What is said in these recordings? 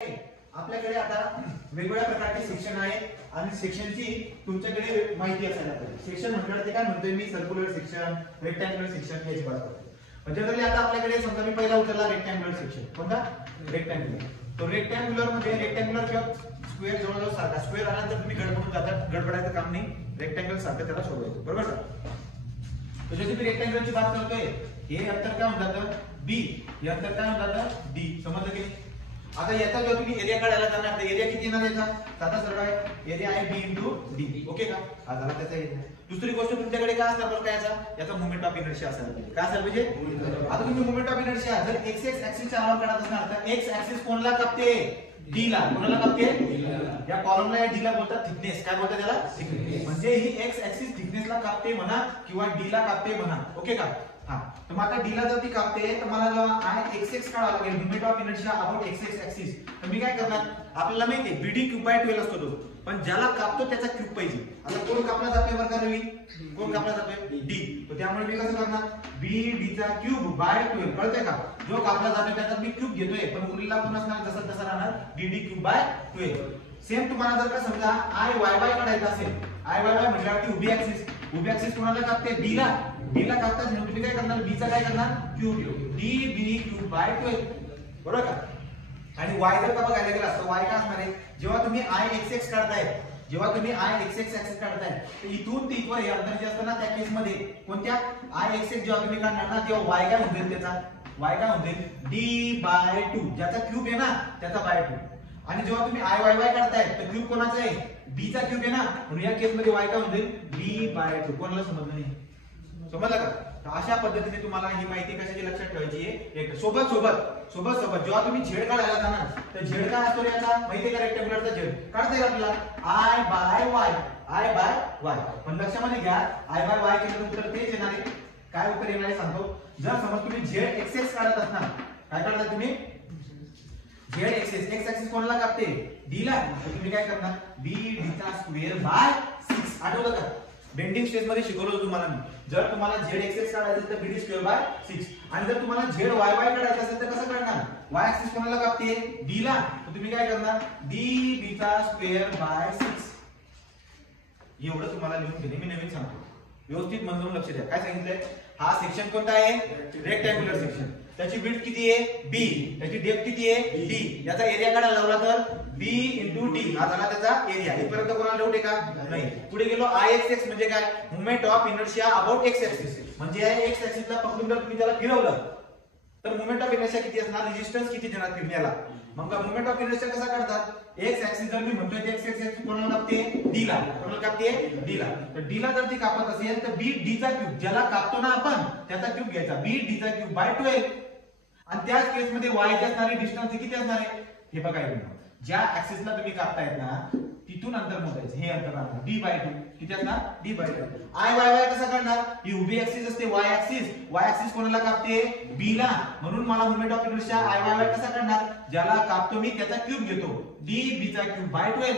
आपल्याकडे आता वेगवेगळ्या प्रकारचे सेक्शन आहेत आणि सेक्शनची तुमच्याकडे माहिती असायला पाहिजे. सेक्शन म्हटलं ते काय म्हणतोय मी, सर्क्युलर सेक्शन, रेक्टँग्युलर सेक्शन याची बात करतोय. म्हणजे आता आपल्याकडे समजा मी पहिला उतरला रेक्टँग्युलर सेक्शन. कोणता? रेक्टँग्युलर. तो रेक्टँग्युलर मध्ये रेक्टँग्युलर किंवा स्क्वेअर जवळजवळ सारखा. स्क्वेअर आल्यानंतर तुम्ही गडबडून जातात, गडबडायचं काम नाही. रेक्टँगल सारखं त्याला सोडवायचं, बरोबर का? तो जशी मी रेक्टँगलची बात करतोय, हे अंतर काय म्हणतात? बी. हे अंतर काय म्हणतात? डी. समजलं की? आता याचा जर तुम्ही एरिया काढायला जाणार तर एरिया किती येणार याचा? साधा सरळ आहे, एरिया आहे बी इंटू डी. ओके का? हा झाला त्याचा एरिया. दुसरी गोष्ट तुमच्याकडे काय असणार बरं का याचा मोमेंट ऑफ इनर्शिया असायला पाहिजे. काय असायला पाहिजे? आता तुम्ही मोमेंट ऑफ इनर्शिया जर एक्स एक्स ऍक्सिस च्या नावावर काढत असणार तर एक्स ऍक्सिस कोणला कापते? डी ला. कोणाला कापते? या कॉलमला या डी ला बोलतात थिकनेस. काय बोलतात त्याला? थिकनेस. म्हणजे ही एक्स ऍक्सिस थिकनेस ला कापते म्हणा किंवा डी ला कापते म्हणा. ओके का? हा. तर मग आता डी ला जर ती कापते तर मला जेव्हा आय एक्स एक्स काढावा लागेल, moment of inertia about x x axis, तर मी काय करणार? आपल्याला माहिती आहे बीडी क्यूब बाय 12 असतो तो, पण ज्याला कापतो त्याचा क्यूब पाहिजे. आता कोण कापला जातोय बरं का रवी? कोण कापला जातोय? डी. तर त्यामुळे मी कसं करणार? बी डी चा क्यूब बाय 12. कळतंय का? जो कापला जातोय त्याचा मी क्यूब घेतोय, पण उरलेला कोण असणार? तसं तसा राहणार D D cube by 12. Same तुम्हाला जर का समजा आय वाय वाय काढायचा असेल, आय वाय वाय म्हटल्यावर उभी ऍक्सिस, उभी ऍक्सिस कोणाला कापते? डी ला. डी ला कापतात म्हणून तुम्ही काय करणार? बी चा काय करणार? Cube. D b cube by 12. बरोबर का? आणि y जर का बघायला गेला तर y काय असणार आहे? जेव्हा तुम्ही i x x काढताय, जेव्हा तुम्ही i x x ऍक्सिस काढताय तर इथून ते इथवर हे अंतर जे असतं ना त्या केस मध्ये कोणत्या i x x जेव्हा तुम्ही काढणार ना तेव्हा y काय होईल त्याचा? y काय होईल? d by 2. ज्याचा क्यूब आहे ना त्याचा बाय 2. आणि जेव्हा तुम्ही i y y काढताय तर क्यूब कोणाचा आहे? b चा क्यूब आहे ना, म्हणून या केस मध्ये y काय होईल? b by 2. कोणाला समजलं नाही? समजलं का? तर अशा पद्धतीने तुम्हाला ही माहिती कशाची लक्षात ठेवायची आहे? एक सोबत जेव्हा तुम्ही झेड काढायला जाणार तर झेड काय असतो याचा? माहिती का? रेक्टँग्युलरचा झेड काढता येईल आपल्याला आय बाय वाय. पण लक्षामध्ये घ्या, आय बाय वाय केलं उत्तर तेच येणार आहे. काय उत्तर येणार आहे सांगतो. जर समज तुम्ही झेड एक्स एक्स काढत असणार, काय काढता तुम्ही? Z x x. X axis कोणाला कापते? डी ला. तर तुम्ही काय करणार? बी डी चा स्क्वेअर बाय 6. आठवलं का? बेंडिंग स्टेज मध्ये शिकवलं होतं तुम्हाला मी. जर तुम्हाला झेड एक्स एक्स काढायचं असेल तर बी डी स्क्वेअर बाय 6. आणि जर तुम्हाला झेड वाय वाय काढायचं असेल तर कसं काढणार? वाय ऍक्सिस कोणाला कापते? डी ला. तर तुम्ही काय करणार? डी बी चा स्क्वेअर बाय 6. एवढं तुम्हाला लिहून घेणे मी नवीन सांगतो. व्यवस्थित मनवून लक्ष द्या. काय सांगितलंय? हा सेक्शन कोणता आहे? Rectangular section. त्याची विड्थ किती आहे? बी. त्याची डेप्थ किती आहे? डी. याचा एरिया काढायला लावला तर बी इंटू डी. हा झाला त्याचा एरिया. इथपर्यंत कोणाला डाऊट आहे का? नाही. पुढे गेलो आय एक्स एक्स म्हणजे काय? Moment of inertia about x axis. म्हणजे एक्स ऍक्सिसला पकडून जर तुम्ही त्याला फिरवलं तर मोमेंट ऑफ इनर्शिया किती असणार? रेजिस्टन्स किती देणार फिरण्याला? मग मोमेंट ऑफ इनर्शिया कसा काढतात? एक्स ऍक्सिस जर मी म्हणतोय ते एक्स ऍक्सिस कोणाला कापते? डी ला. कोणाला कापते? डी ला. तर डी ला जर ती कापत असेल तर बी डी चा क्यूब, ज्याला कापतो ना आपण त्याचा क्यूब घ्यायचा. बी डी चा क्यूब बाय 12. आणि त्याच केस मध्ये y ची असणारी डिस्टन्स किती असणार आहे? हे बघा इकडे. ज्या ऍक्सिसला तुम्ही कापतायत ना तिथून अंतर मोजायचं. हे अंतर राहणार d बाय 2. किती असणार? d by 2. i y y कसा काढणार? ही उभी ऍक्सिस असते y ऍक्सिस. y ऍक्सिस कोणाला कापते? b ला. म्हणून मला moment of inertia i y y कसा काढणार? ज्याला कापतो मी त्याचा क्यूब घेतो. d b चा क्यूब बाय 12.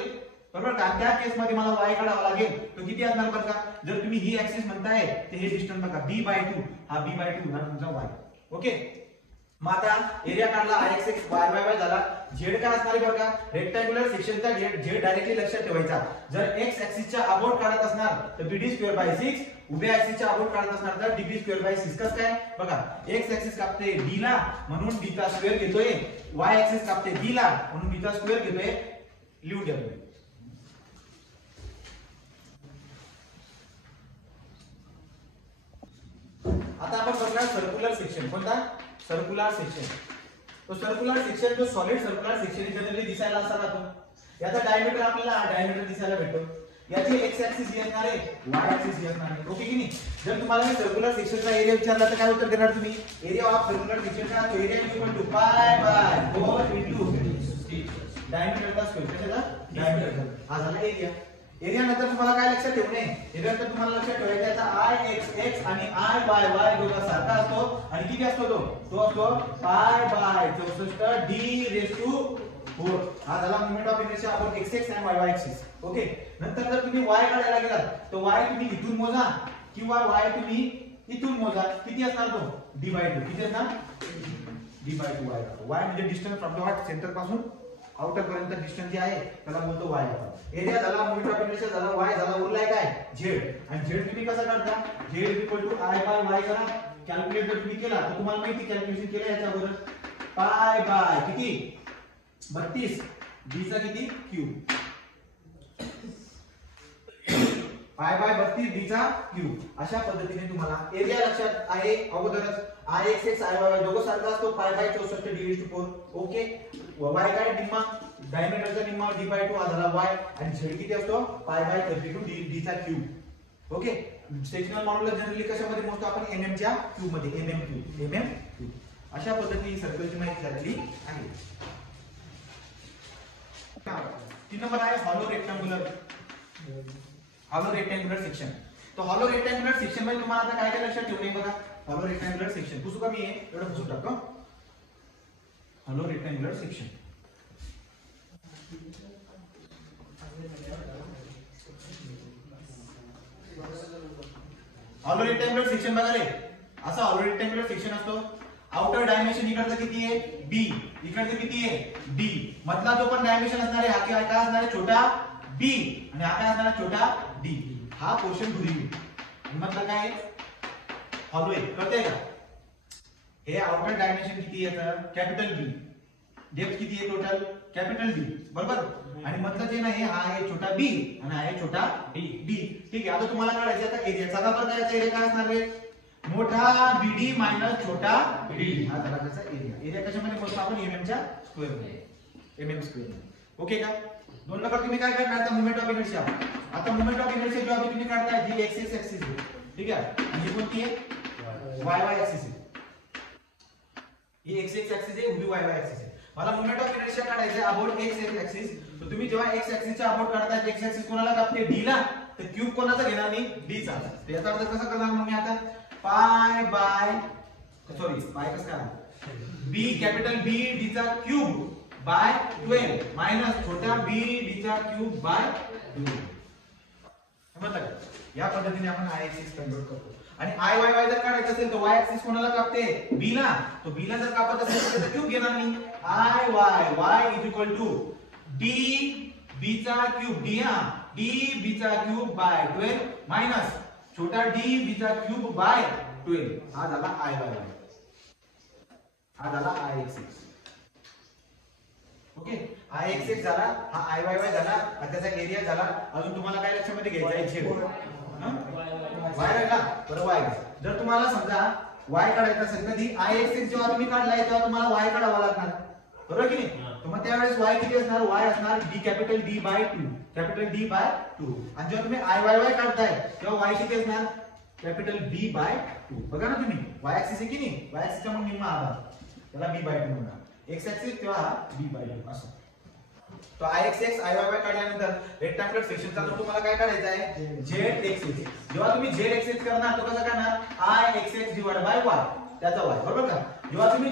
बरोबर का? त्या केस मध्ये मला y काढावा लागेल. तो किती असणार बरं का? जर तुम्ही ही ऍक्सिस म्हणताय तर हे डिस्टन्स बघा b बाय 2. हा b बाय 2 हा तुमचा y. ओके. मग आता एरिया काढला I x x Y Y Y झाला. झेड काय असणार आहे बरं का? रेक्टँग्युलर सेक्शनचा झेड डायरेक्टली लक्षात ठेवायचा. जर एक्स ऍक्सिसच्या अबाउट काढत असणार तर बीडी स्क्वेअर बाय 6. उभ्या ऍक्सिसच्या अबाउट काढत असणार तर डीबी स्क्वेअर बाय 6. कसं काय? बघा, एक्स ऍक्सिस कापते डी ला म्हणून डी चा स्क्वेअर घेतोय. वाय ऍक्सिस कापते डी ला म्हणून डी चा स्क्वेअर घेतोय. लिहून घ्या तुम्ही. आता आपण बघणार सर्क्युलर सेक्शन. कोणता? Circular section. तो सर्क्युलर सेक्शन जो सॉलिड सर्क्युलर सेक्शन जनरली दिसायला असा राहतो. याचा डायमीटर आपल्याला डायमीटर दिसायला भेटतो. याची एक्स ऍक्सिस ही असणार आहे, वाय ऍक्सिस ही असणार आहे. ओके की नाही? जर तुम्हाला मी सर्क्युलर सेक्शनचा एरिया विचारला तर काय उत्तर देणार तुम्ही? एरिया ऑफ सर्क्युलर सेक्शनचा तो area equal to pi by 4 into डायमीटरचा स्क्वेअर. कशाचा? डायमीटर. हा झाला एरिया. एरिया नंतर तुम्हाला काय लक्षात ठेवू नये? एरिया नंतर तुम्हाला लक्षात ठेवायचा याचा आय एक्स एक्स आणि आय वाय वाय दोघा सारखा असतो. आणि किती असतो तो? तो असतो पाय बाय 64 डी रेज टू 4. हा झाला moment of inertia about x x आणि वाय वाय ऍक्सिस. ओके. नंतर जर तुम्ही वाय काढायला गेलात तर वाय तुम्ही इथून मोजा किंवा वाय तुम्ही इथून मोजा. किती असणार तो? D by 2. किती असणार? D by 2 y. वाय म्हणजे डिस्टन्स फ्रॉम द सेंटर पासून आउटर पर्यंत डिस्टन्स जे आहे त्याला बोलतो y आपण. एरिया झाला, मोमेंट ऑफ इनर्शिया झाला, y झाला, उरलाय काय z. आणि z तुम्ही कसा काढता, z i y करा. कॅल्क्युलेट जर तुम्ही केला तर तुम्हाला माहिती कॅल्क्युलेशन केलं याच्यावर पाय बाय किती 32 b चा किती क्यूब, पाय बाय 32 b चा क्यूब. अशा पद्धतीने तुम्हाला एरिया लक्षात आहे अगोदरच. Ixx Iy दोघं सारखा असतो, पाय बाय 64 d4. ओके. y काय निम्मा, डायमीटरचा निम्मा d/2 हा झाला y. आणि z किती असतो, पाय बाय 32 d चा cube. Okay. Sectional modular generally कशामध्ये मोजतो आपण, mm च्या क्यूब मध्ये, mm क्यूब. अशा पद्धतीने सर्कलची माहिती झालेली आहे. 3 नंबर आहे हॉलो रेक्टँग्युलर सेक्शन. तो हॉलो रेक्टँग्युलर सेक्शन मध्ये तुम्हाला आता काय काय लक्षात ठेवणे बघा. हॉलो रेक्टँग्युलर सेक्शन पुसू का मी एवढं पुसू टाकतो. Hollow rectangular section, hollow rectangular section बघा रे. असा हॉलो रेक्टँग्युलर सेक्शन असतो. आउटर डायमेन्शन इकडचं किती आहे b, इकडचं किती आहे d. मधला जो पण डायमेन्शन असणार आहे हा काय असणार आहे, छोटा b. आणि हा काय असणार आहे, छोटा d. हा पोर्शन घुरी मतलब काय हॉलो आहे, कळतंय का. हे आउटर डायमेन्शन किती येतं, कॅपिटल B. डेप्थ किती आहे टोटल, कॅपिटल D. बरोबर. आणि मतलब जे नाही हा आहे छोटा b आणि हा आहे छोटा d. ठीक आहे. आता तुम्हाला काढायचं आता एरिया. सगळा पर काय एरिया काय असणार आहे, मोठा BD मायनस छोटा BD. हा झाला त्याचा एरिया. एरिया कशामध्ये मोजतो आपण, mm च्या स्क्वेअर मध्ये, mm स्क्वेअर. ओके का. 2 नंबर तुम्ही काय करणार, आता मोमेंट ऑफ इनर्शिया. आता मोमेंट ऑफ इनर्शिया जो तुम्ही काढताय जी x एक्सिस आहे, ठीक आहे. आणि कोणती आहे, y एक्सिस आहे. ही x एक्सिस आहे, उभी y एक्सिस आहे. मला मोमेंट ऑफ इनर्शिया काढायचं अबाउट x एक्सिस. तर तुम्ही जेव्हा x एक्सिसच्या अबाउट काढताय, x एक्सिस कोणाला कापते, d ला. तर क्यूब कोणाचा घेणार मी, d चा. तर याचा अर्थ कसा करणार मग मी आता, पाय बाय सॉरी पाय कसं काय, b कॅपिटल B d चा क्यूब बाय 12 मायनस छोटा b d चा क्यूब बाय 2. समजलं का. या पद्धतीने आपण Ix कन्वर्ट करतो. आणि Iyy जर काढायचं असेल तर y एक्सिस कोणाला कापते, b ला. तो b ला जर कापत असेल तर क्यूब घेणार मी, Iyy is equal to d b चा क्यूब, d हा d b चा क्यूब बाय 12 मायनस छोटा d b चा क्यूब बाय 12. हा झाला Iyy, हा झाला Ix. ओके. Ix झाला, हा Iyy झाला, आणि त्याचा एरिया झाला. अजून तुम्हाला काय लक्षामध्ये घ्यायचं आहे, z y राहिला बरं. y जर तुम्हाला समजा y काढायचा असेल कधी, Ix जेव्हा तुम्ही काढलाय तेव्हा तुम्हाला y काढावा लागणार, बरोबर की नाही. तर मग त्यावेळेस y किती असणार, y असणार d capital D by 2, capital D by 2. आणि जेव्हा तुम्ही Iyy काढताय तेव्हा y किती असणार, कॅपिटल B बाय 2. बघा ना तुम्ही, y एक्सिस आहे की नाही, y एक्सिसचा मग निम्मा आधार त्याला b बाय 2 म्हणणार, x एक्सिस तेव्हा b बाय 2 असं. तो Ix Iyy काढल्यानंतर रेक्टँग्युलर सेक्शनचा तुम्हाला काय काढायचं आहे, z एक्सिस. जेव्हा तुम्ही z एक्सिस करणार तो कसा करणार, Ix डिवाइड बाय y त्याचा y, बरोबर का. जेव्हा तुम्ही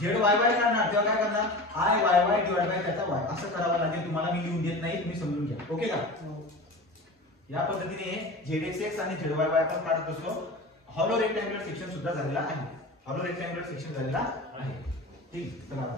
z y काढणार तेव्हा काय करणार, Iyy डिवाइड बाय त्याचा y. असं करावं लागेल तुम्हाला, मी लिहून देत नाही, तुम्ही समजून घ्या. ओके का. या पद्धतीने zx आणि zyy आपण काढत असतो. हॉलो रेक्टँग्युलर सेक्शन सुद्धा झालेला आहे, हॉलो रेक्टँग्युलर सेक्शन झालेला आहे. ठीक. चला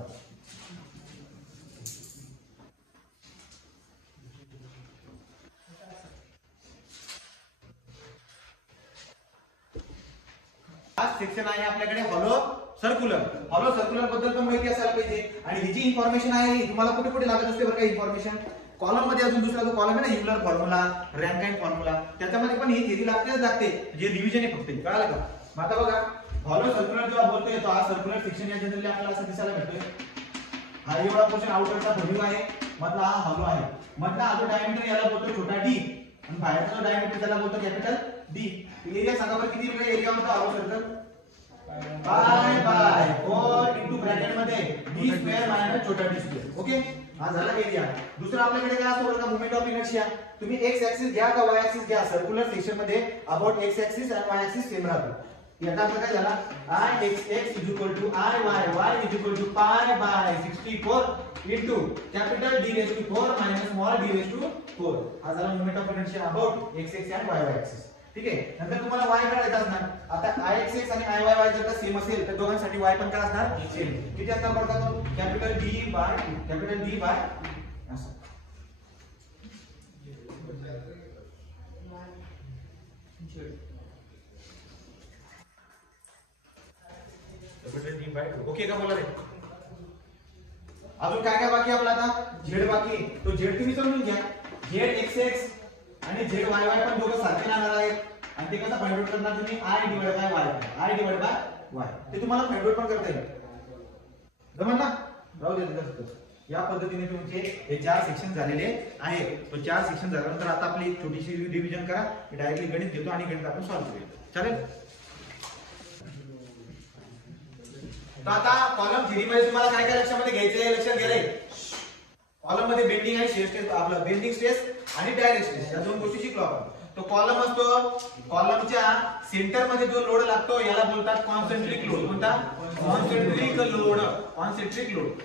सेक्शन आहे आपल्याकडे हॉलो सर्क्युलर. हॉलो सर्क्युलर बद्दल पण माहिती असायला पाहिजे. आणि ही जी इन्फॉर्मेशन आहे तुम्हाला कुठे कुठे लागत असते बरं का इन्फॉर्मेशन. कॉलम मध्ये अजून दुसरा जो कॉलम आहे ना, युलर फॉर्म्युला, रँकाइन फॉर्म्युला, त्याच्यामध्ये पण ही थेरी लागते, जे रिव्हिजन आहे फक्त, कळालं का. मग आता बघा हॉलो सर्क्युलर जेव्हा बोलतोय तो हा सर्क्युलर सेक्शन या जनरली आपल्याला असं दिसायला भेटतोय. हा एवढा पोर्शन आउटरचा भरीव आहे, मधला हा हॉलो आहे. मधला हा जो डायमीटर याला बोलतो छोटा d, आणि बाहेरचा जो डायमीटर त्याला बोलतो कॅपिटल D. एरिया सांगा बरं किती एरिया होता hollow circle, pi by 4 into bracket मध्ये d स्क्वेअर मायनस छोटा d स्क्वेअर. ओके. हा झाला एरिया. दुसरा आपल्याकडे काय असतो बघा, मोमेंट ऑफ इनर्शिया. तुम्ही x एक्सिस घ्या का y एक्सिस घ्या, सर्क्युलर सेक्शन मध्ये अबाउट x एक्सिस आणि y एक्सिस सेम राहतो. याचा अर्थ काय झाला, Ixx is equal to Iyy is equal to pi by 64 into capital D raise to 4 minus small d raise to 4. हा झाला moment of inertia about x axis आणि y axis. ठीक आहे. नंतर तुम्हाला y काढायचा असणार. आता ix आणि iyy जर का सेम असेल तर दोघांसाठी y पण काय असणार सेम. किती असणार बघा तो कॅपिटल D बाय असं. ओके का बोला रे. अजून काय काय बाकी आपला आता z बाकी. तो z तुम्ही समजून घ्या. zxx आणि zyy पण दोघं सारखे राहणार आहेत आणि ते कसं फाइंड आउट करणार तुम्ही i डिवाइड बाय y. ते तुम्हाला फाइंड आउट पण करता येईल. जमलं ना. राहू दे तसं. या पद्धतीने तुमचे हे 4 सेक्शन झालेले आहेत. तो 4 सेक्शन झाल्यानंतर आता आपली एक छोटीशी रिव्हिजन करा. मी डायरेक्टली गणित घेतो आणि गणित आपण सॉल्व्ह करूया. चालेल. तर आता कॉलम थ्री मध्ये तुम्हाला काय काय लक्षामध्ये घ्यायचंय लक्षात घ्या रे. कॉलम मध्ये बेंडिंग आणि शिअर स्ट्रेस आपला बेंडिंग स्ट्रेस आणि डायरेक्ट स्ट्रेस या दोन गोष्टी शिकलो आपण. तो कॉलम असतो कॉलमच्या सेंटर मध्ये जो लोड लागतो याला बोलतात कॉन्सेंट्रिक लोड. कोणता कॉन्सेंट्रिक लोड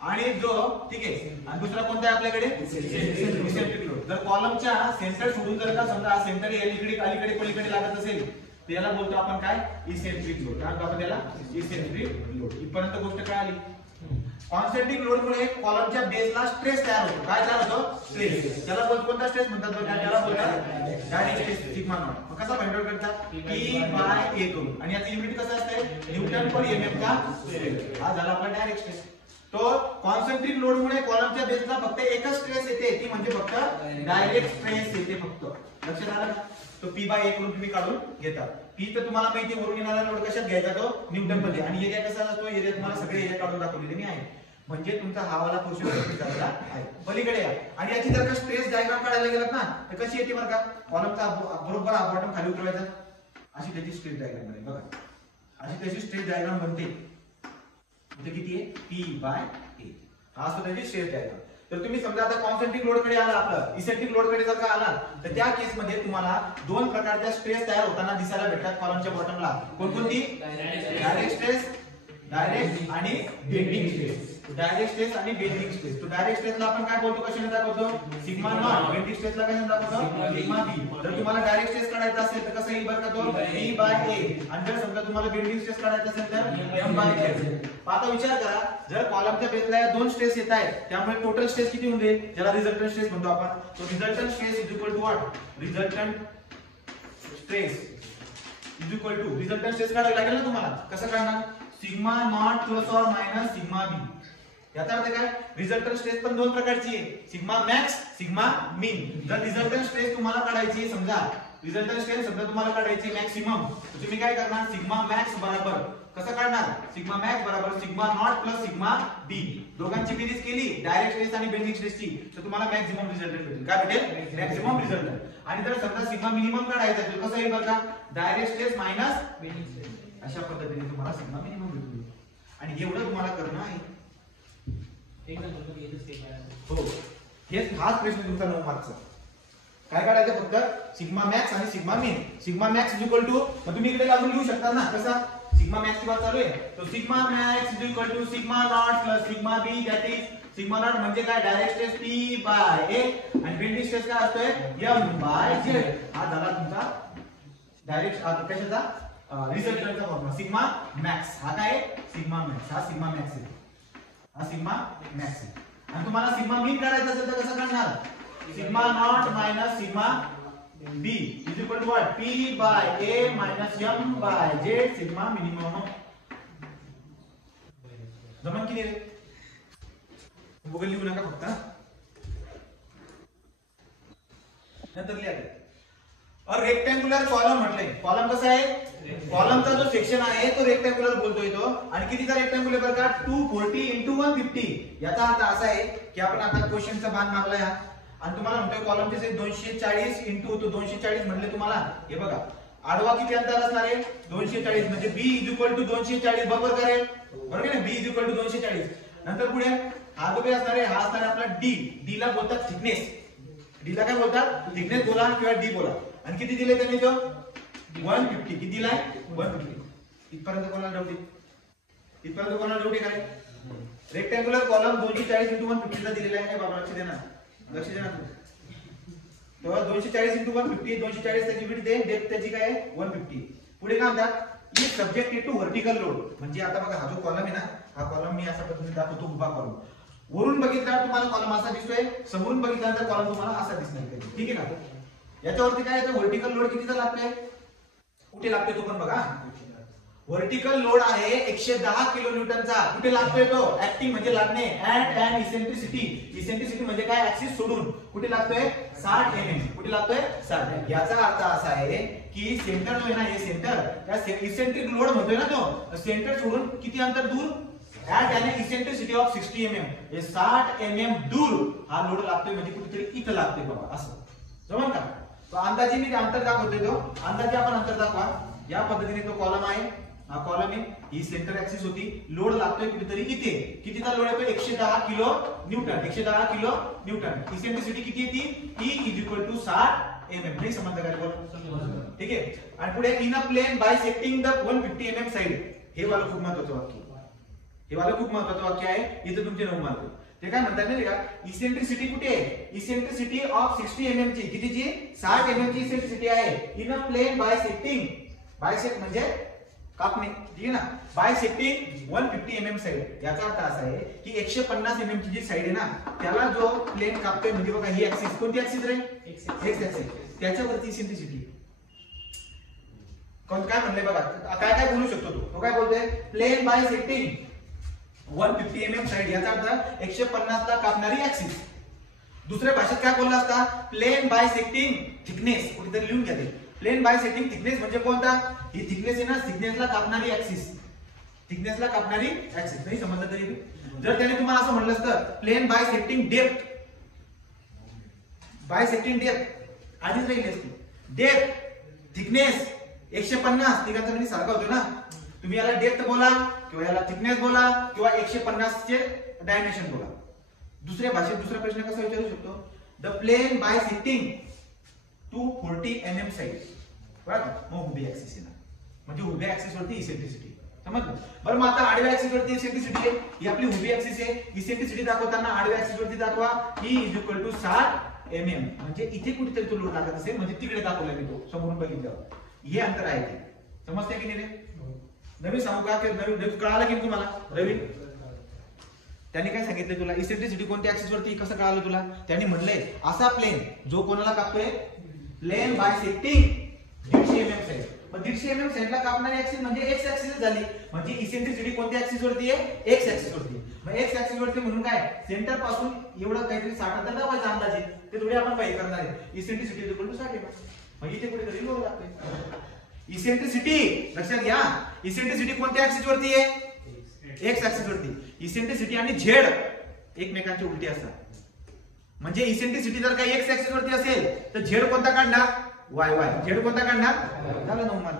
आणि जो ठीक आहे. आणि दुसरा कोणता आहे आपल्याकडे इसेंट्रिक लोड. जर कॉलमच्या सेंटर सोडून जर का समजा सेंटर अलीकडे पलीकडे लागत असेल तर याला बोलतो आपण काय इसेंट्रिक लोड. काय आपण त्याला इसेंट्रिक लोड. इथपर्यंत गोष्ट कळाली. कॉन्सेंट्रिक लोड मुळे कॉलमच्या बेसला स्ट्रेस तयार होतो. काय तयार होतो स्ट्रेस. त्याला कोणता स्ट्रेस म्हणतात बघा. त्याला बोलतात डायरेक्ट स्ट्रेस सिग्मा नॉट. मग कसा फाइंड आउट करतात P/A करून. आणि याचं युनिट कसं असते न्यूटन पर एमएम का स्क्वेअर. हा झाला आपला डायरेक्ट स्ट्रेस. तो कॉन्सेंट्रिक लोड मुळे कॉलमच्या बेसला फक्त एकच स्ट्रेस येते ती म्हणजे फक्त डायरेक्ट स्ट्रेस येते फक्त. लक्षात आलं ना. तो P/A करून तुम्ही काढून घेता. P तर तुम्हाला माहिती आहे वरून येणारा लोड कशात घ्यायचा तो न्यूटन मध्ये. आणि एरिया कसा असतो एरिया तुम्हाला सगळे एरिया काढून दाखवलेले मी आहे. म्हणजे तुमचा हा वाला पोर्शन झालेला आहे. पलीकडे या आणि याची जर का स्ट्रेस डायग्राम काढायला गेलात ना तर कशी येते बरं का. कॉलमचा बरोबर बॉटम खाली उतरवायचा अशी त्याची स्ट्रेस डायग्राम बनेल बघा. अशी त्याची स्ट्रेस डायग्राम बनते. म्हणजे किती आहे P/A. हा असतो त्याची स्ट्रेस डायग्राम. तर तुम्ही समजा आता कॉन्सेंट्रिक लोड कडे आला आपलं इसेंट्रिक लोड कडे जर का आला तर त्या केस मध्ये तुम्हाला दोन प्रकारच्या स्ट्रेस तयार होताना दिसायला भेटतात कॉलमच्या बॉटमला. कोणकोणती डायरेक्ट स्ट्रेस डायरेक्ट आणि बेंडिंग स्ट्रेस. डायरेक्ट स्ट्रेस आणि बेंडिंग स्ट्रेस. तो डायरेक्ट स्ट्रेसला आपण काय बोलतो कशाने दाखवतो सिग्मा नॉट. बेंडिंग स्ट्रेसला कशाने दाखवतो सिग्मा बी. जर तुम्हाला डायरेक्ट स्ट्रेस काढायचा असेल तर कसं येईल बरं का तो P/A. आणि जर समजा तुम्हाला बेंडिंग स्ट्रेस काढायचा असेल तर M/Z. आता विचार करा जर कॉलमच्या बेसला दोन स्ट्रेस येत आहेत त्यामुळे टोटल स्ट्रेस किती होऊन जाईल ज्याला रिझल्टंट स्ट्रेस म्हणतो आपण. तो resultant stress is equal to what resultant stress is equal to resultant stress काढायला लागेल ना तुम्हाला. कसं काढणार sigma not plus or minus sigma B. याचा अर्थ काय रिझल्टंट स्ट्रेस पण दोन प्रकारची आहे सिग्मा मॅक्स सिग्मा मीन. जर रिझल्टंट स्ट्रेस तुम्हाला काढायची समजा रिझल्टंट स्ट्रेस समजा तुम्हाला काढायची मॅक्सिमम तर तुम्ही काय करणार सिग्मा मॅक्स बरोबर कसं काढणार सिग्मा मॅक्स बरोबर सिग्मा नॉट प्लस सिग्मा बी. दोघांची बेरीज केली डायरेक्ट स्ट्रेस आणि बेंडिंग स्ट्रेसची तर तुम्हाला मॅक्सिमम रिझल्टंट भेटेल. काय भेटेल मॅक्सिमम रिझल्टंट. आणि जर समजा सिग्मा मिनिमम काढायचा तर कसं येईल बघा direct stress minus bending stress. अशा पद्धतीने तुम्हाला सिग्मा मिनिमम भेटेल. आणि एवढं तुम्हाला करणं आहे. हो हेच हाच प्रश्न तुमचा 9 मार्कचा. काय काढायचं फक्त सिग्मा मॅक्स आणि sigma mean. Sigma max is equal to मग तुम्ही इकडे लागून लिहू शकता ना कसा सिग्मा मॅक्स ची बात चालू आहे. तो sigma max is equal to sigma not plus sigma B that is sigma not म्हणजे काय डायरेक्ट स्ट्रेस P/A आणि बेंडिंग स्ट्रेस काय असतोय M/Z. हा झाला तुमचा डायरेक्ट कशाचा रिझल्टंटचा फॉर्म्युला सिग्मा मॅक्स. हा काय सिग्मा मॅक्स. हा सिग्मा मॅक्स आहे. हा सिग्मा मॅक्स आहे. आणि तुम्हाला सिग्मा मीन काढायचं असेल तर कसं काढणार sigma not minus sigma B is equal to what P/A minus M/Z sigma minimum. जमन किती रे बघ लिहू नका फक्त नंतर लिहा. और रेक्टेंगुलर कॉलम म्हटले कॉलम कसा आहे कॉलमचा जो सेक्शन आहे तो रेक्टेंगुलर बोलतोय तो. आणि कितीचा रेक्टेंगुलर प्रकार 240 × 150. याचा अर्थ असा आहे की आपण आता क्वेश्चनचा भाग मागलाय आणि तुम्हाला म्हणतोय कॉलमचे 240 इंटू तो 240 म्हटले तुम्हाला हे बघा आडवा किती अंतर असणार आहे 240 म्हणजे B इज इक्वल टू 240 बरोबर करेल बरोबर आहे ना. B is equal to 240. नंतर पुढे हा जो काही असणार आहे हा असणार आहे आपला D ला बोलतात थिकनेस. D ला काय बोलतात थिकनेस बोला किंवा D बोला. आणि किती दिले त्यांनी तो 150. किती दिलाय 150. इथपर्यंत कोणाला डाऊट आहे इथपर्यंत कोणाला डाऊट आहे काय रेक्टेंगुलर कॉलम 240 × 150 चा दिलेला आहे बाबा. लक्ष देना तेव्हा 240 × 150 240 त्याची विड्थ आहे, डेप्थ त्याची काय आहे 150. पुढे काय म्हणतात is subjected to vertical load. म्हणजे आता बघा हा जो कॉलम आहे ना, हा कॉलम मी अशा पद्धतीने दाखवतो उभा कॉलम. वरून बघितल्यावर तुम्हाला कॉलम असा दिसतोय, समोरून बघितल्यानंतर कॉलम तुम्हाला असा दिसणार. ठीक आहे ना. याच्यावरती काय आहे व्हर्टिकल लोड कितीचा लागतोय, कुठे लागतोय तो पण बघा. व्हर्टिकल लोड आहे 110 किलो न्यूटनचा. कुठे लागतोय तो, ऍक्टिंग म्हणजे लागणे, ऍट अँड इसेंट्रिसिटी. इसेंट्रिसिटी म्हणजे काय, ऍक्सिस सोडून. कुठे लागतोय 60 mm. कुठे लागतोय 60. याचा अर्थ असा आहे की सेंटर जो आहे ना, हे सेंटर त्या इसेंट्रिक लोड म्हणतोय ना तो, सेंटर सोडून किती अंतर दूर, at and eccentricity of 60 mm. हे 60 mm दूर हा लोड लागतोय. म्हणजे कुठेतरी इथं लागतोय बाबा, असं जमन का. तो अंदाजे मी अंतर दाखवतोय, तो अंदाजे आपण अंतर दाखवा. या पद्धतीने तो कॉलम आहे, हा कॉलम आहे, ही सेंटर ऍक्सिस होती, लोड लागतोय कुठेतरी इथे. कितीचा लोड येतोय 110 kilo Newton. 110 kilo Newton. Eccentricity किती येते, E = 60 mm. नाही समजलं काय बोल, ठीक आहे. आणि पुढे in a plane bisecting the 150 mm side. हे वाला खूप महत्त्वाचं वाक्य, हे वाला खूप महत्त्वाचं वाक्य आहे. इथे तुमचे 9 मार्क. ते काय म्हणतात नाही का, इसेंट्रिसिटी कुठे आहे, इसेंट्रिसिटी ऑफ 60 mm ची कितीची 60 mm ची इसेंट्रिसिटी आहे. In a plane bisecting, bisect म्हणजे कापणे, ठीक आहे ना. Bisecting 150 mm side. याचा अर्थ असा आहे की 150 mm ची जी साइड आहे ना, त्याला जो प्लेन कापतोय, म्हणजे बघा ही ऍक्सिस, कोणती ऍक्सिस रे, एक्स ऍक्सिस, त्याच्यावरती इसेंट्रिसिटी कोण काय म्हणले बघा. काय काय बोलू शकतो तो काय बोलतोय, प्लेन बायसेक्टिंग 150 mm साइड. याचा अर्थ 150 ला कापणारी ऍक्सिस. दुसऱ्या भाषेत काय बोलला असता, प्लेन बायसेक्टिंग थिकनेस. कुठेतरी लिहून घ्या ते. प्लेन बायसेक्टिंग थिकनेस म्हणजे कोणता, ही थिकनेस आहे ना, थिकनेसला कापणारी ऍक्सिस, थिकनेसला कापणारी ऍक्सिस. नाही समजलं तरी जर त्याने तुम्हाला असं म्हटलं असतं plane bisecting depth, bisecting depth आधीच राहिली असती. डेप्थ थिकनेस 150 तिघांचा गणित सारखा होतो ना. तुम्ही याला डेप्थ बोला किंवा याला थिकनेस बोला किंवा 150 चे डायमेन्शन बोला. दुसऱ्या भाषेत दुसरा प्रश्न कसा विचारू शकतो, the plane bisecting 240 mm side. बरोबर, मग उभी ऍक्सिस आहे ना, म्हणजे उभ्या ऍक्सिस वरती इसेंट्रिसिटी. समजलं. बरं, मग आता आडव्या ऍक्सिस वरती इसेंट्रिसिटी आहे, ही आपली उभी ऍक्सिस आहे. इसेंट्रिसिटी दाखवताना आडव्या ऍक्सिस वरती दाखवा, E = 60 mm. म्हणजे इथे कुठेतरी तो लोड लागत असेल, म्हणजे तिकडे दाखवला मी तो समोरून बघितल्यावर. हे अंतर आहे ते. समजते की नाही रे. नवीन सांगू का, नवीन कळालं की तुम्हाला रवी, त्यांनी काय सांगितलं तुला, इसेंट्रिसिटी कोणत्या ऍक्सिस वरती, कसं कळालं तुला. त्यांनी म्हटलंय असा प्लेन जो कोणाला कापतोय, प्लेन बायसेक्टिंग 150 mm साइड. मग 150 mm साइडला कापणारी ऍक्सिस म्हणजे एक्स ऍक्सिस झाली. म्हणजे इसेंट्रिसिटी कोणत्या ऍक्सिस वरती आहे, एक्स ऍक्सिस वरती. मग एक्स ऍक्सिस वरती म्हणून काय, सेंटर पासून एवढं काहीतरी 60 अंतर दाखवायचं अंदाजे. ते थोडी आपण पाहिजे करणार आहे. Eccentricity = 60 mm. मग इथे कुठेतरी लोड लागतोय. इसेंट्रिसिटी लक्षात घ्या, इसेंट्रिसिटी कोणत्या ऍक्सिस वरती आहे, एक्स ऍक्सिस वरती. इसेंट्रिसिटी आणि झेड एकमेकांच्या उलटी असतात. म्हणजे इसेंट्रिसिटी जर काही एक्स ऍक्सिस वरती असेल तर झेड कोणता काढणार, वाय वाय. झेड कोणता काढणार, झालं 9 मार्क.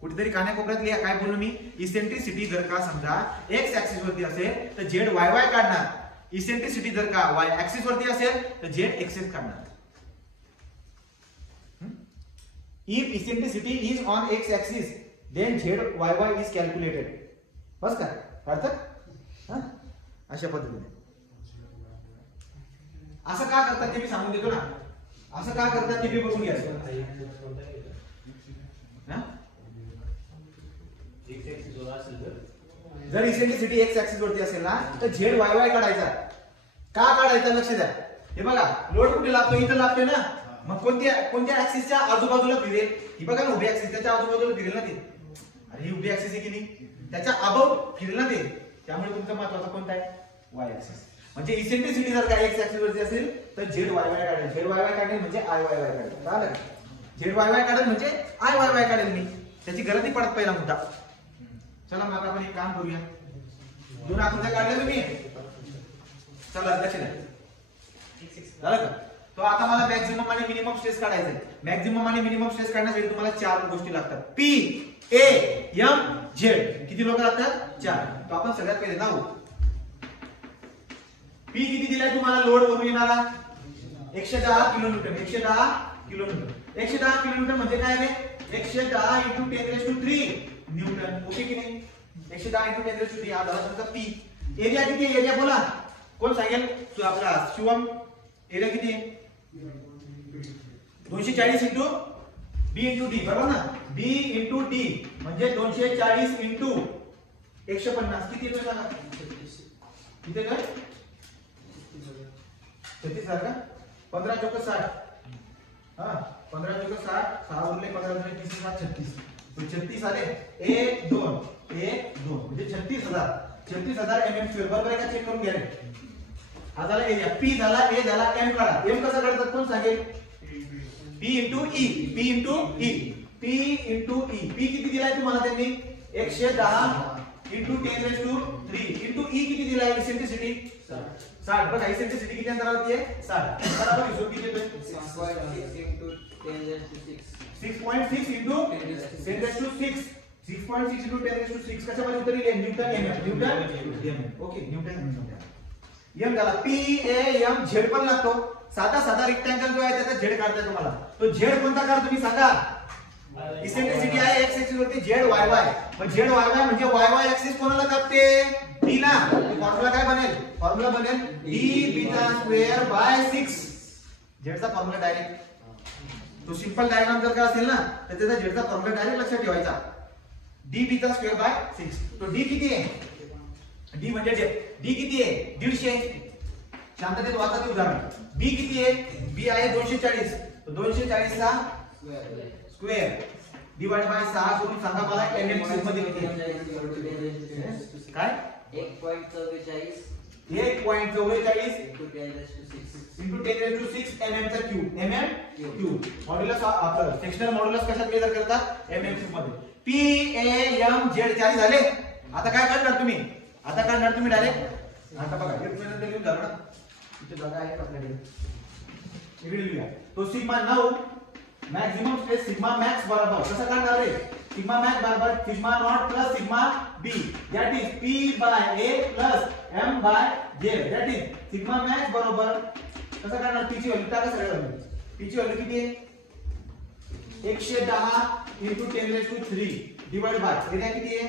कुठेतरी कानाकोपऱ्यात लिहा काय बोललो मी, इसेंट्रिसिटी जर का समजा एक्स ऍक्सिस वरती असेल तर झेड वाय वाय काढणार. इसेंट्रिसिटी जर का वाय ऍक्सिस वरती असेल तर झेड एक्स काढणार. If eccentricity is on x axis, then ZYY is calculated. बस का अर्थ, अशा पद्धतीने. असं का करतात ते मी सांगून देतो ना, असं का करतात ते मी बघून घ्या. जर इसेंट्रिसिटी एक्स ऍक्सिस वरती असेल ना तर ZYY काढायचा. का काढायचा लक्ष द्या. हे बघा लोड कुठे लागतो, इथं लागतोय ना. मग कोणत्या ऍक्सिसच्या आजूबाजूला फिरेल, ही बघा ना उभी ऍक्सिस त्याच्या आजूबाजूला फिरेल ना ते. अरे ही उभी ऍक्सिस आहे की नाही, त्याच्या अबव फिरेल ना ते. त्यामुळे तुमचा महत्त्वाचा कोणता आहे, वाय ऍक्सिस. म्हणजे इसेंट्रिसिटी जर का एक्स ऍक्सिस वरती असेल तर ZYY काढेल. ZYY काढेल म्हणजे IYY काढेल. कळलं, ZYY काढेल म्हणजे IYY काढेल मी. त्याची गरज नाही पडत पहिला मुद्दा. चला मग आपण एक काम करूया. 2 आकृत्या काढल्या तुम्ही, चला लक्ष द्या. झालं का. तो आता मला मॅक्झिमम आणि मिनिमम स्ट्रेस काढायचा आहे. मॅक्झिमम आणि मिनिमम स्ट्रेस काढण्यासाठी तुम्हाला 4 गोष्टी लागतात, P A M Z. किती लोक लागतात, 4. तो आपण सगळ्यात पहिले नाव P किती दिलाय तुम्हाला लोड वरून येणारा 110 किलोमीटर. 110 किलोमीटर. 110 किलोमीटर म्हणजे काय रे, 110 × 10³ न्यूटन. ओके की नाही. 110 × 10³ हा झाला तुमचा P. एरिया किती आहे, एरिया बोला कोण सांगेल, आपला शिवम. एरिया किती आहे, 240 इंटू बी इंटू डी, बरोबर ना? बी इंटू डी म्हणजे 240 इंटू 150 किती येतो सांगा? किती काय? 36,000 का? 15 चौक 60, हा 15 चौक 60, 6 उरले 15 उरले 30 36, तो 36 आले 1 2 1 2 म्हणजे 36,000 mm स्क्वेअर, बरोबर आहे का? चेक करून घ्या रे. हा झाला एरिया, पी झाला, ए झाला, एम काढा. एम कसा काढतात कोण सांगेल? P into E, P into E, P into E. P किती दिलाय तुम्हाला त्यांनी? 110 इंटू 10⁻³ इंटू ई किती दिलाय? इसेंट्रिसिटी 60. बघा इसेंट्रिसिटी किती अंतरावरती आहे? 60. अंतरावर हिशोब किती येतोय? 6.6 इंटू 10⁻⁶. 6.6 इंटू 10⁻⁶. 6.6 इंटू 10⁻⁶ कशामध्ये उत्तर येईल? Newton m. Newton m. Okay, newton m. M झाला. P A M. झेड पण लागतो. साधा रेक्टँगल जो आहे त्याचा झेड काढताय तुम्हाला. तो झेड कोणता काढ तुम्ही सांगा? इसेंट्रिसिटी आहे एक्स एक्सिस वरती, झेड वाय वाय. मग झेड वाय वाय म्हणजे वाय वाय एक्सिस कोणाला कापते? डी ला. फॉर्म्युला काय बनेल? फॉर्म्युला बनेल डी बीटा स्क्वेअर बाय 6. झेडचा फॉर्म्युला डायरेक्ट, तो सिंपल डायग्राम जर का असेल ना तर त्याचा झेडचा फॉर्म्युला डायरेक्ट लक्षात ठेवायचा. D beta square by 6. तो डी किती आहे? डी म्हणजे डी किती आहे? 150. शांततेत वाचा ते उदाहरण. बी किती आहे? बी आहे 240. तो 240 चा स्क्वेअर डिवाइड बाय 6 करून सांगा मला एमएम क्यूब मध्ये किती आहे? काय? 1.44 1.44 इंटू 10⁻⁶ इंटू 10⁻⁶ mm चा क्यूब. mm क्यूब मॉड्युलस आपलं सेक्शनल मॉड्युलस कशात मेजर करतात? mm क्यूब मध्ये. पी ए एम झेड 40 झाले. आता काय करणार तुम्ही? आता करणार तुम्ही डायरेक्ट. आता बघा एक मिनिट लिहून झालं ना, इथे जागा आहे आपल्याकडे, इकडे लिहूया. तो sigma 9 maximum stress sigma max बरोबर कसं काढणार रे? सिग्मा मॅक्स बरोबर sigma not plus sigma B that is P by A plus M by Z that is sigma max बरोबर कसं काढणार? पी ची व्हॅल्यू टाका सगळ्या. पी ची व्हॅल्यू किती आहे? 110 इंटू 10⁻³ डिवाइड बाय एरिया किती आहे?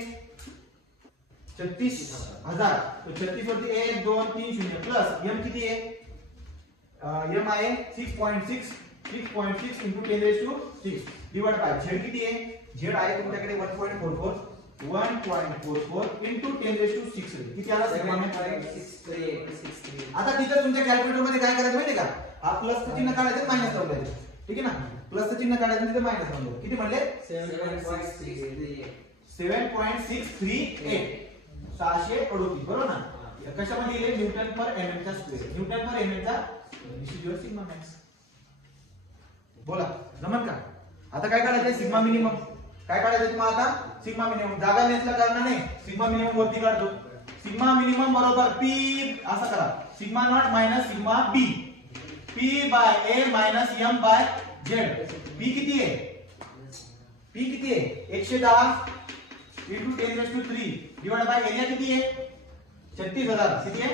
36,000. तो 36 वरती 1 2 3 0 प्लस एम किती आहे? एम आहे 6.6 इंटू 10⁻⁶ डिवाइड बाय झेड किती आहे? झेड आहे तुमच्याकडे 1.44 इंटू 10⁻⁶. किती आला? 7.63. आता तिथं तुमच्या कॅल्क्युलेटर मध्ये काय करायचं माहिती का? हा प्लस चिन्ह काढायचं, मायनस लावायचं. ठीक आहे ना? प्लस चिन्ह काढायचं तिथे मायनस लावायचं. किती म्हणले? 7.638. 7.638 638 बरोबर ना? कशामध्ये येईल? न्यूटन पर एमएम चा स्क्वेअर. न्यूटन पर एमएम चा सिग्मा मॅक्स. बोला जमत का? आता काय काढायचं? Sigma minimum. काय काढायचं तुम्हाला आता? Sigma minimum. जागा नसल्या कारणाने सिग्मा मिनिमम वरती काढतो. सिग्मा मिनिमम बरोबर पी असं करा, sigma not minus sigma B, P by A minus M by Z. P किती आहे? पी किती आहे? 110 इंटू 10⁻³ डिवाइड बाय एरिया किती आहे? 36,000. किती आहे?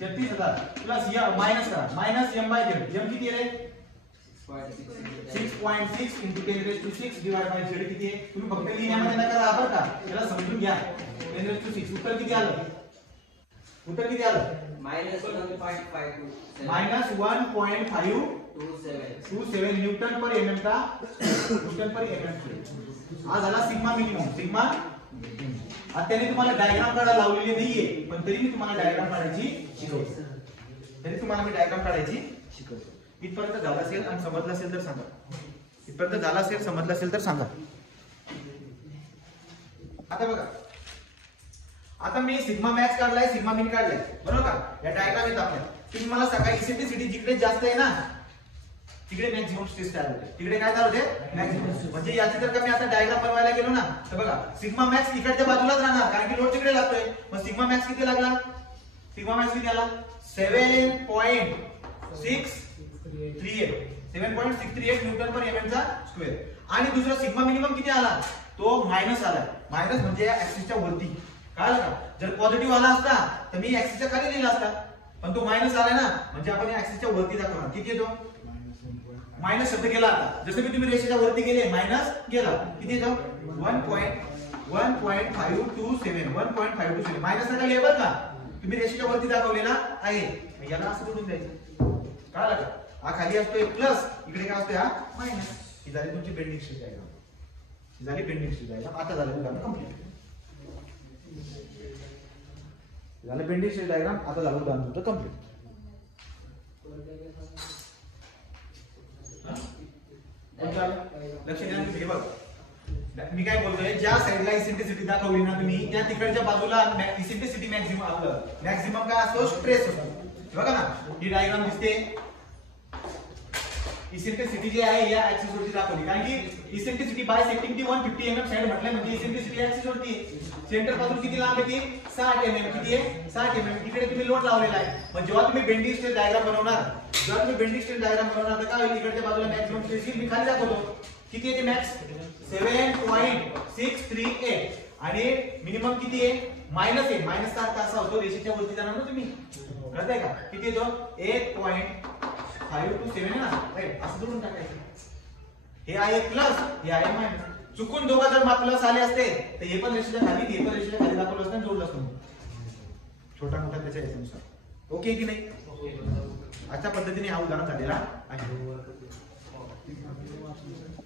36,000 प्लस मायनस करा, minus M by Z. M किती आहे? 6.6 इंटू 10⁻⁶ डिवाइड बाय झेड किती आहे? तुम्ही फक्त लिहिण्यामध्ये नका राहा बरं का, त्याला समजून घ्या. 10⁻⁶ उत्तर किती आलं? उत्तर किती आलं? -1.527 न्यूटन पर एमएम का न्यूटन पर एमएम. हा झाला सिग्मा मिनिमम. सिग्मा आता त्याने तुम्हाला डायग्राम काढायला लावलेली नाहीये, पण तरी मी तुम्हाला डायग्राम काढायची शिकवतो. इथपर्यंत झालं असेल आणि समजलं असेल तर सांगा. इथपर्यंत झालं असेल, समजलं असेल तर सांगा. आता बघा, आता मी सिग्मा मॅक्स काढलाय, सिग्मा मिन काढलाय, बरोबर का? या डायग्राम येत आपल्या. तुम्ही मला सांगा इसेंट्रिसिटी जिकडे जास्त आहे ना तिकडे मॅक्सिमम स्ट्रेस तयार होते. तिकडे काय तयार होते? मॅक्सिमम. म्हणजे याची जर का मी आता डायग्राम बनवायला गेलो ना तर बघा सिग्मा मॅक्स इकडच्या बाजूलाच राहणार कारण की लोड तिकडे लागतोय. मग सिग्मा मॅक्स किती लागला? सिग्मा मॅक्स किती आला? 7.638 न्यूटन पर एमएम चा स्क्वेअर. आणि दुसरा सिग्मा मिनिमम किती आला? तो मायनस आला. मायनस म्हणजे या ऍक्सिसच्या वरती. कळलं का? जर पॉझिटिव्ह आला असता तर मी ऍक्सिसच्या खाली लिहिला असता, पण तो मायनस आलाय ना म्हणजे आपण या ऍक्सिसच्या वरती दाखवणार. किती येतो? मायनस शब्द केला. आता जसं की तुम्ही रेषेच्या वरती गेले मायनस गेला, किती येतो? 1.527 मायनस नका लिहा बरं का, तुम्ही रेषेच्या वरती दाखवलेला आहे. याला असं करून द्यायचं. कळालं का? हा खाली असतोय प्लस, इकडे काय असतोय हा मायनस. ही झाली तुमची बेंडिंग स्ट्रेस डायग्राम. ही झाली बेंडिंग स्ट्रेस डायग्राम. आता झालं उदाहरण कंप्लीट. झालं बेंडिंग स्ट्रेस डायग्राम. आता झालं उदाहरण तुमचं कंप्लीट. लक्ष द्या तुम्ही. हे बघ मी काय बोलतोय, ज्या साईडला इसेंट्रिसिटी दाखवली ना तुम्ही, त्या तिकडच्या बाजूला इसेंट्रिसिटी मॅक्झिमम आपलं मॅक्झिमम काय असतो, स्ट्रेस असतो. बघा ना ही डायग्राम दिसते. इसेंट्रिसिटी जी आहे या ऍक्सिस वरती दाखवली, कारण की इसेंट्रिसिटी बायसेक्टिंग ती 150 mm साइड म्हटलं म्हणजे इसेंट्रिसिटी ऍक्सिस वरती आहे. सेंटर पासून किती लांब आहे ती 60 mm. किती आहे 60 mm. इकडे तुम्ही लोड लावलेला आहे. मग जेव्हा तुम्ही बेंडिंग स्ट्रेस डायग्राम बनवणार, जेव्हा तुम्ही बेंडिंग स्ट्रेस डायग्राम बनवणार तर काय होईल, इकडच्या बाजूला मॅक्सिमम स्ट्रेस येईल. मी खाली दाखवतो किती आहे ते मॅक्स 7.638 आणि मिनिमम किती आहे मायनस आहे. मायनसचा अर्थ असा होतो रेषेच्या वरती जाणार ना तुम्ही, कळतंय का? किती येतो 8.527 आहे ना, राईट. असं जोडून टाकायचं. हे आहे प्लस, हे आहे मायनस. चुकून दोघा जर प्लस आले असते तर हे पण रेषेच्या खाली, हे पण रेषेच्या खाली दाखवलं असतं, जोडलं असतं. छोटा मोठा त्याच्या याच्यानुसार. ओके की नाही? अशा पद्धतीने हा उदाहरण झालेला आहे.